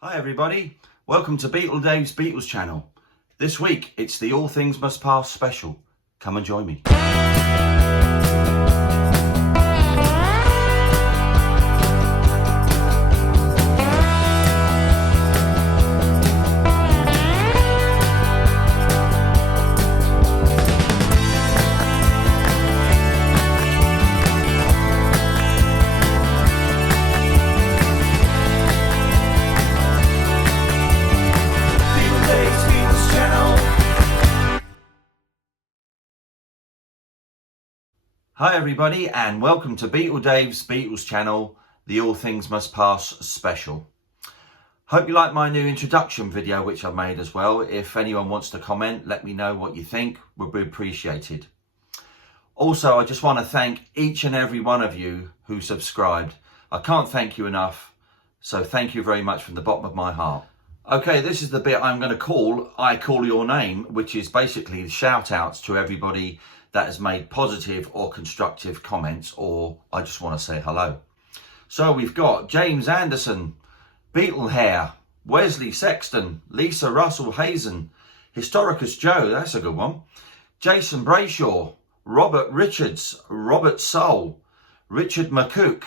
Hi everybody, welcome to Dave's Beatles channel. This week it's the All Things Must Pass special. Come and join me. Hi everybody and welcome to Dave's Beatles channel, the All Things Must Pass special. Hope you like my new introduction video which I've made as well. If anyone wants to comment, let me know what you think, would be appreciated. Also, I just want to thank each and every one of you who subscribed. I can't thank you enough, so thank you very much from the bottom of my heart. Okay, this is the bit I'm going to call I Call Your Name, which is basically the shout outs to everybody that has made positive or constructive comments, or I just want to say hello. So we've got James Anderson, Beatle Hair, Wesley Sexton, Lisa Russell Hazen, Historicus Joe, that's a good one, Jason Brayshaw, Robert Richards, Robert Soul, Richard McCook,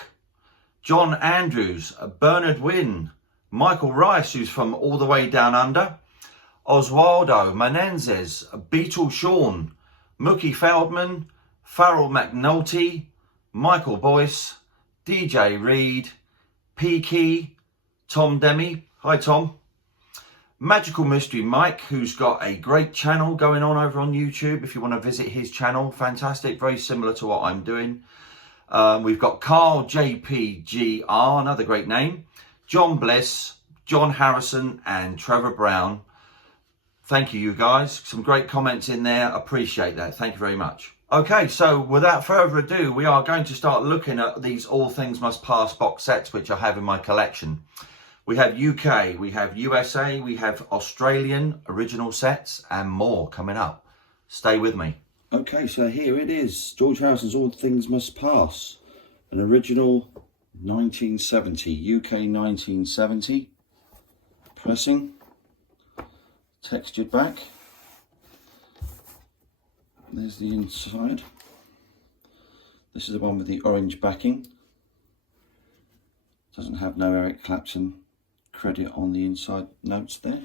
John Andrews, Bernard Wynn, Michael Rice, who's from all the way down under, Oswaldo Menendez, Beetle Sean, Mookie Feldman, Farrell McNulty, Michael Boyce, DJ Reed, P. Tom Demi, hi Tom, Magical Mystery Mike, who's got a great channel going on over on YouTube. If you want to visit his channel, fantastic, very similar to what I'm doing. We've got Carl JPGR, another great name, John Bliss, John Harrison and Trevor Brown. Thank you guys, some great comments in there, appreciate that, thank you very much. Okay, so without further ado, we are going to start looking at these All Things Must Pass box sets which I have in my collection. We have UK, we have USA, we have Australian original sets and more coming up. Stay with me. Okay, so here it is, George Harrison's All Things Must Pass, an original 1970, UK 1970 pressing. Textured back. There's the inside. This is the one with the orange backing. Doesn't have no Eric Clapton credit on the inside notes there.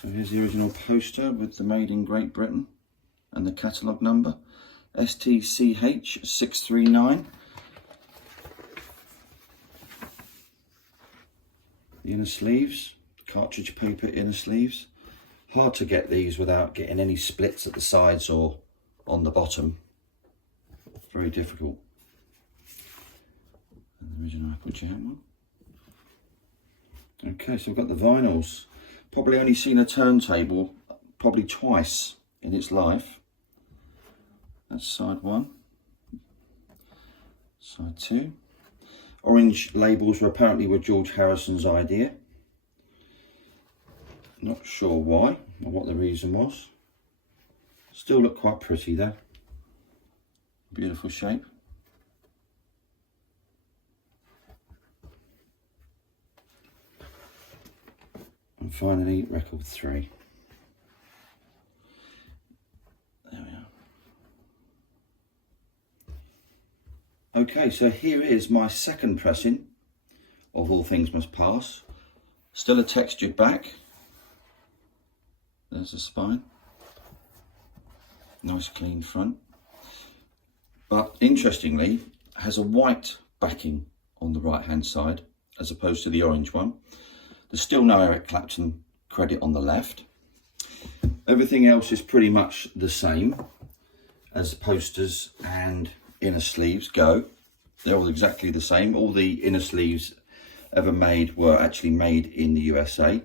So here's the original poster with the Made in Great Britain and the catalogue number STCH 639. The inner sleeves, cartridge paper inner sleeves. Hard to get these without getting any splits at the sides or on the bottom. Very difficult. And the original Applejack one. Okay, so we've got the vinyls. Probably only seen a turntable probably twice in its life. That's side one. Side two. Orange labels were apparently George Harrison's idea. Not sure why or what the reason was. Still look quite pretty though. Beautiful shape. And finally, record 3. There we are. Okay, so here is my second pressing of All Things Must Pass. Still a textured back. There's the spine. Nice clean front. But interestingly, has a white backing on the right hand side as opposed to the orange one. There's still no Eric Clapton credit on the left. Everything else is pretty much the same as posters and inner sleeves go. They're all exactly the same. All the inner sleeves ever made were actually made in the USA.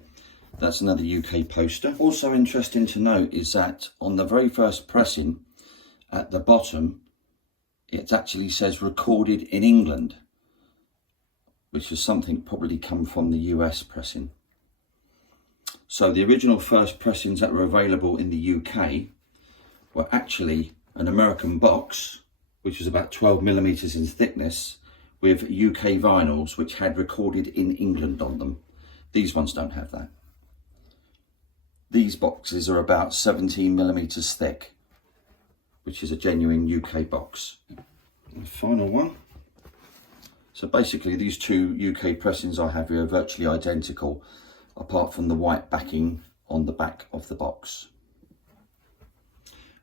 That's another UK poster. Also interesting to note is that on the very first pressing at the bottom, it actually says recorded in England, which is something probably come from the US pressing. So the original first pressings that were available in the UK were actually an American box, which was about 12mm in thickness, with UK vinyls which had recorded in England on them. These ones don't have that. These boxes are about 17mm thick, which is a genuine UK box. And the final one. So basically these two UK pressings I have here are virtually identical, apart from the white backing on the back of the box.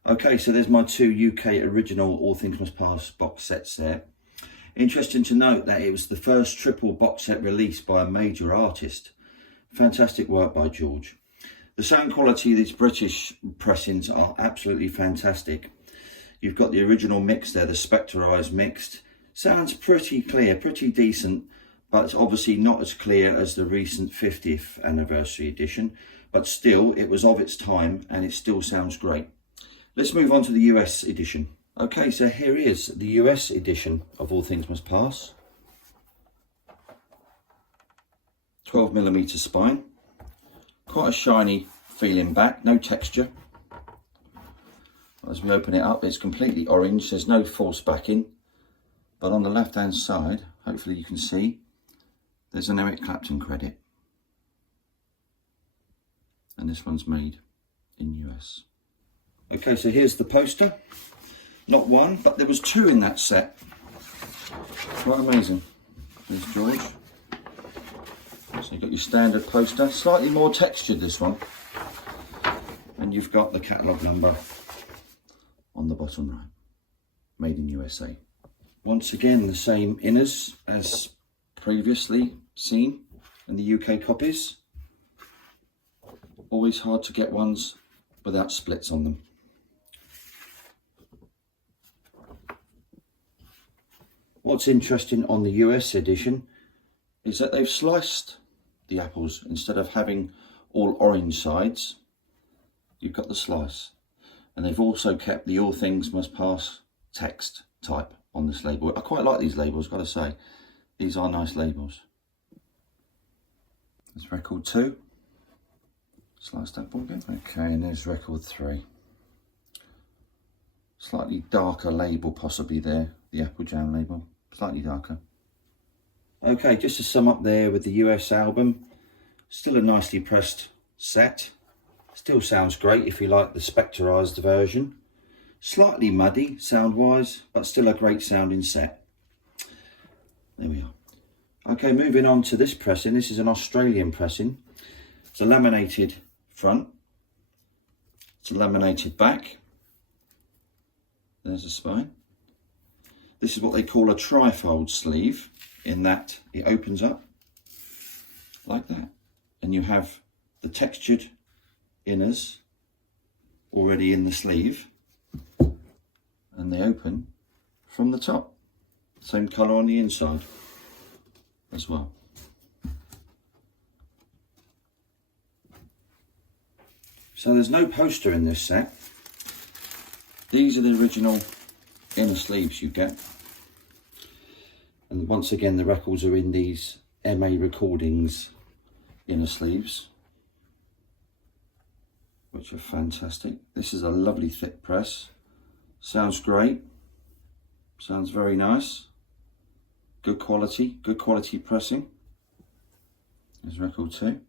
Okay, so there's my two UK original All Things Must Pass box sets there. Interesting to note that it was the first triple box set released by a major artist. Fantastic work by George. The sound quality of these British pressings are absolutely fantastic. You've got the original mix there, the Spectorized mixed. Sounds pretty clear, pretty decent, but it's obviously not as clear as the recent 50th anniversary edition. But still, it was of its time and it still sounds great. Let's move on to the US edition. Okay, so here is the US edition of All Things Must Pass. 12mm spine. Quite a shiny feeling back, no texture. As we open it up, it's completely orange. There's no false backing. But on the left hand side, hopefully you can see, there's an Eric Clapton credit. And this one's made in US. Okay, so here's the poster. Not one, but there was two in that set. Quite amazing. There's George. So you've got your standard poster, slightly more textured this one. And you've got the catalogue number on the bottom right. Made in USA. Once again, the same inners as previously seen in the UK copies. Always hard to get ones without splits on them. What's interesting on the US edition is that they've sliced the apples. Instead of having all orange sides, you've got the slice. And they've also kept the All Things Must Pass text type on this label. I quite like these labels, gotta say. These are nice labels. There's record 2. Sliced apple again. Okay, and there's record 3. Slightly darker label possibly there, the Apple Jam label. Slightly darker. Okay, just to sum up there with the US album, still a nicely pressed set. Still sounds great if you like the Spectorized version. Slightly muddy sound-wise, but still a great sounding set. There we are. Okay, moving on to this pressing. This is an Australian pressing. It's a laminated front. It's a laminated back. There's a spine. This is what they call a trifold sleeve, in that it opens up like that. And you have the textured inners already in the sleeve. And they open from the top. Same colour on the inside as well. So there's no poster in this set. These are the original inner sleeves you get. And once again, the records are in these MA Recordings inner sleeves, which are fantastic. This is a lovely thick press. Sounds great. Sounds very nice. Good quality pressing. There's record 2. And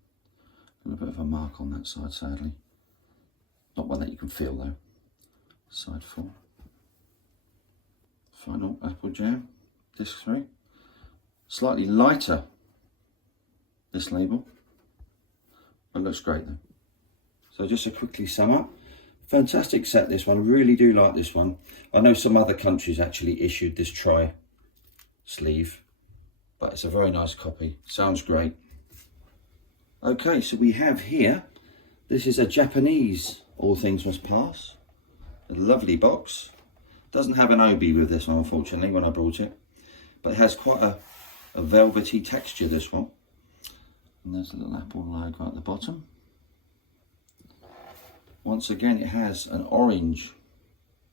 a bit of a mark on that side, sadly. Not one that you can feel though. Side 4. Final Apple Jam, disc 3. Slightly lighter, this label, but looks great though. So just to quickly sum up, fantastic set this one, really do like this one. I know some other countries actually issued this tri sleeve, but it's a very nice copy, sounds great. Okay, so we have here, this is a Japanese All Things Must Pass, a lovely box. Doesn't have an obi with this one, unfortunately, when I brought it, but it has quite a velvety texture, this one. And there's a little Apple logo at the bottom. Once again, it has an orange,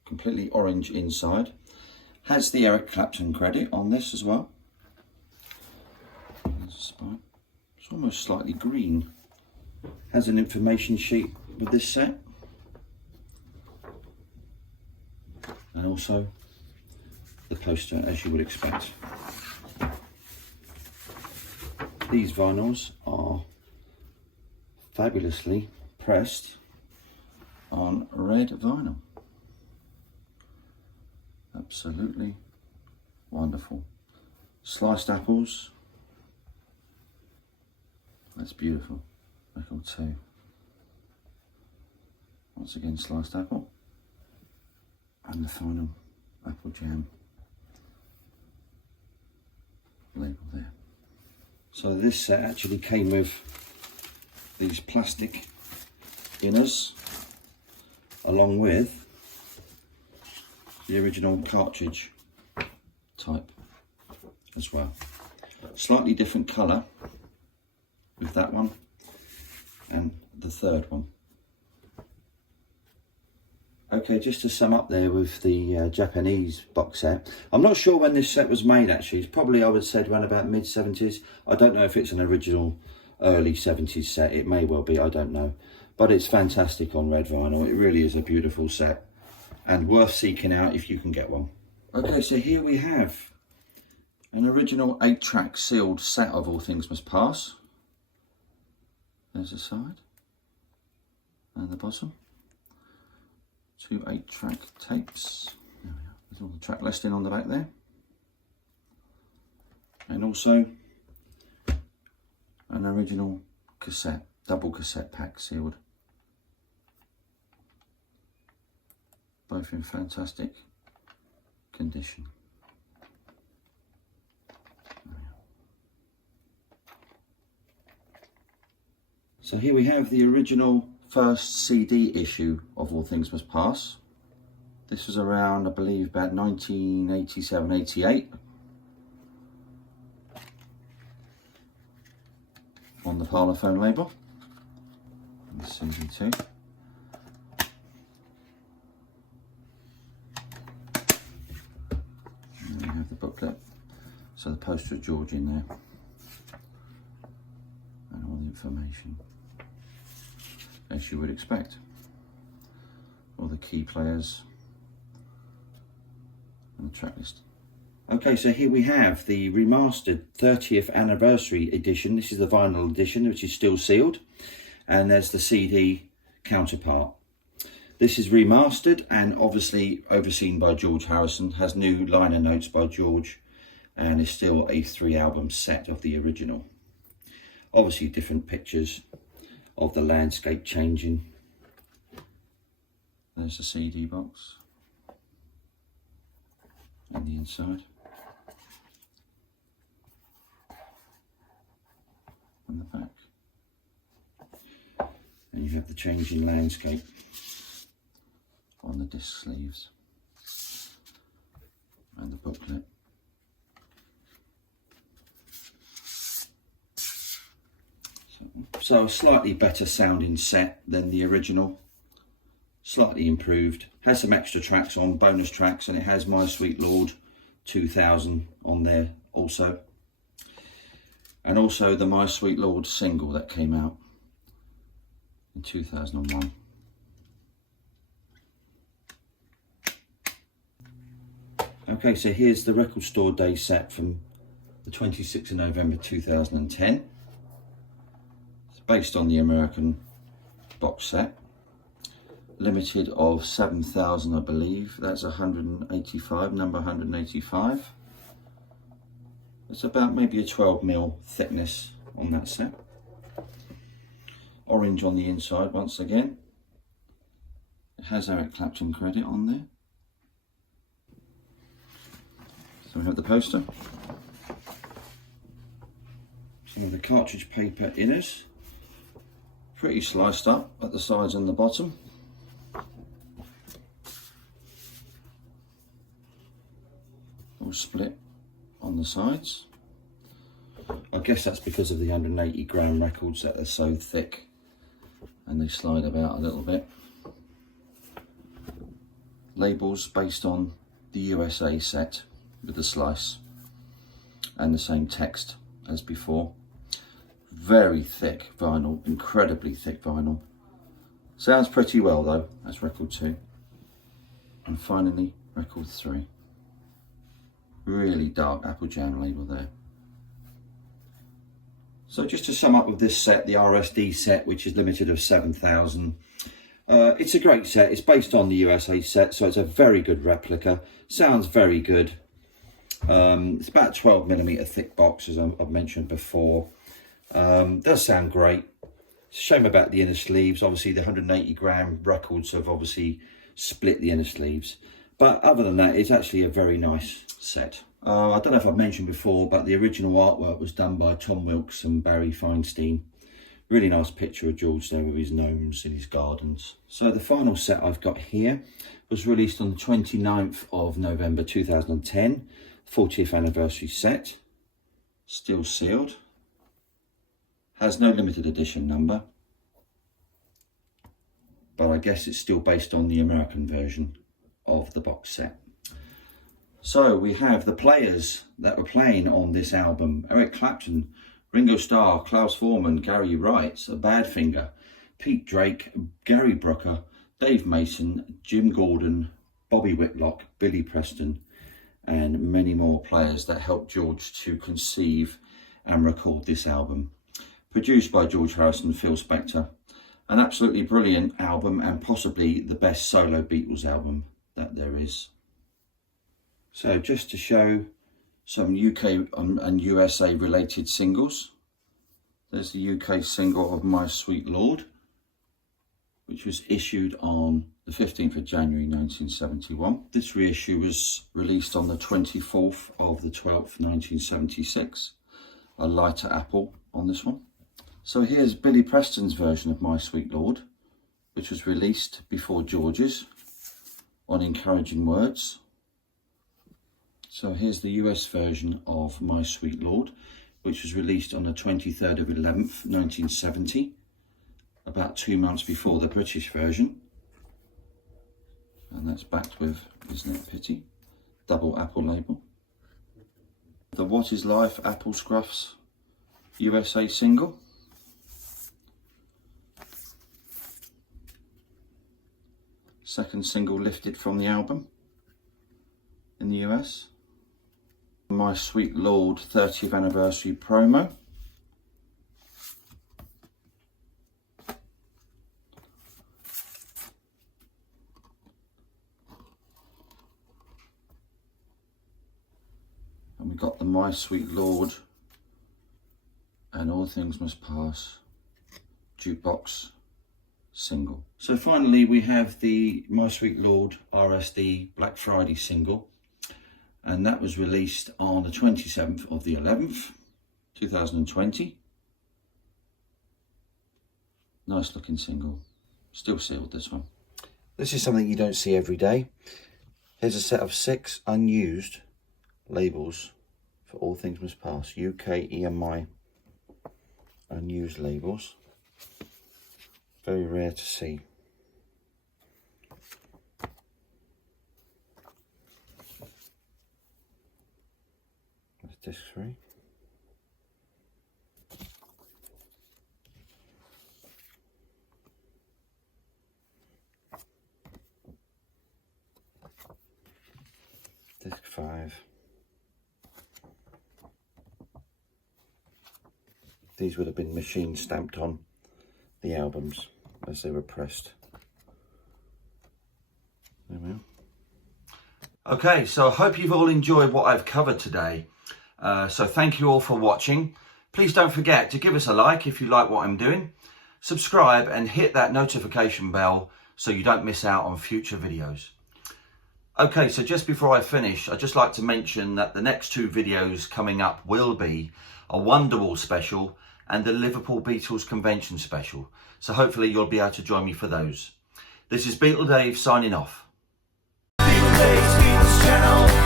completely orange inside. Has the Eric Clapton credit on this as well. There's a spine. It's almost slightly green. Has an information sheet with this set. And also the poster, as you would expect. These vinyls are fabulously pressed on red vinyl. Absolutely wonderful. Sliced apples. That's beautiful. Record 2. Once again, sliced apple. And the final apple jam label there. So this set actually came with these plastic inners along with the original cartridge type as well. Slightly different colour with that one and the third one. Okay, just to sum up there with the Japanese box set. I'm not sure when this set was made actually. It's probably, I would say, around about mid-70s. I don't know if it's an original early 70s set. It may well be, I don't know. But it's fantastic on red vinyl. It really is a beautiful set and worth seeking out if you can get one. Okay, so here we have an original 8-track sealed set of All Things Must Pass. There's the side and the bottom. 2 8-track tapes. There we are. There's all the track listing on the back there. And also an original cassette, double cassette pack sealed. Both in fantastic condition. There we are. So here we have the original first CD issue of All Things Must Pass. This was around, I believe, about 1987-88 on the Parlophone label. And the CD too. And then we have the booklet. So the poster of George in there. And all the information, as you would expect. All the key players and the track list. Okay, so here we have the remastered 30th anniversary edition. This is the vinyl edition, which is still sealed. And there's the CD counterpart. This is remastered and obviously overseen by George Harrison. Has new liner notes by George and is still a 3-album set of the original. Obviously different pictures of the landscape changing. There's the CD box and the inside and the back. And you have the changing landscape on the disc sleeves and the booklet. So a slightly better sounding set than the original, slightly improved. Has some extra tracks on, bonus tracks, and it has My Sweet Lord 2000 on there also. And also the My Sweet Lord single that came out in 2001. Okay, so here's the Record Store Day set from the 26th of November 2010. Based on the American box set, limited of 7,000, I believe. That's 185, number 185. It's about maybe a 12mm thickness on that set. Orange on the inside once again. It has Eric Clapton credit on there. So we have the poster, some of the cartridge paper inners. Pretty sliced up at the sides and the bottom. All split on the sides. I guess that's because of the 180 gram records that are so thick and they slide about a little bit. Labels based on the USA set with the slice and the same text as before. Very thick vinyl, incredibly thick vinyl. Sounds pretty well though. That's record 2. And finally, record 3. Really dark apple jam label there. So just to sum up with this set, the RSD set, which is limited of 7,000. It's a great set. It's based on the USA set, so it's a very good replica. Sounds very good. It's about 12mm thick box, as I've mentioned before. Does sound great. It's a shame about the inner sleeves. Obviously, the 180-gram records have obviously split the inner sleeves. But other than that, it's actually a very nice set. I don't know if I've mentioned before, but the original artwork was done by Tom Wilkes and Barry Feinstein. Really nice picture of George there with his gnomes in his gardens. So the final set I've got here was released on the 29th of November 2010, 40th anniversary set. Still sealed. Has no limited edition number, but I guess it's still based on the American version of the box set. So we have the players that were playing on this album: Eric Clapton, Ringo Starr, Klaus Voormann, Gary Wright, Badfinger, Pete Drake, Gary Brooker, Dave Mason, Jim Gordon, Bobby Whitlock, Billy Preston, and many more players that helped George to conceive and record this album. Produced by George Harrison and Phil Spector. An absolutely brilliant album, and possibly the best solo Beatles album that there is. So just to show some UK and USA related singles. There's the UK single of My Sweet Lord, which was issued on the 15th of January 1971. This reissue was released on the 24th of the 12th, 1976. A lighter apple on this one. So here's Billy Preston's version of My Sweet Lord, which was released before George's on Encouraging Words. So here's the US version of My Sweet Lord, which was released on the 23rd of 11th, 1970, about 2 months before the British version. And that's backed with, isn't it a pity, double Apple label. The What Is Life Apple Scruffs USA single. Second single lifted from the album in the US. My Sweet Lord 30th anniversary promo. And we got the My Sweet Lord and All Things Must Pass jukebox single. So finally we have the My Sweet Lord RSD Black Friday single, and that was released on the 27th of the 11th, 2020. Nice looking single. Still sealed, this one. This is something you don't see every day. Here's a set of 6 unused labels for All Things Must Pass, UK EMI unused labels. Very rare to see. That's disc 3. Disc 5. These would have been machine stamped on the albums as they were pressed. There we are. Okay, so I hope you've all enjoyed what I've covered today. So thank you all for watching. Please don't forget to give us a like if you like what I'm doing. Subscribe and hit that notification bell so you don't miss out on future videos. Okay, so just before I finish, I'd just like to mention that the next 2 videos coming up will be a Wonderwall special and the Liverpool Beatles Convention special. So hopefully you'll be able to join me for those. This is Beatle Dave signing off. Beatle Dave's Beatles channel.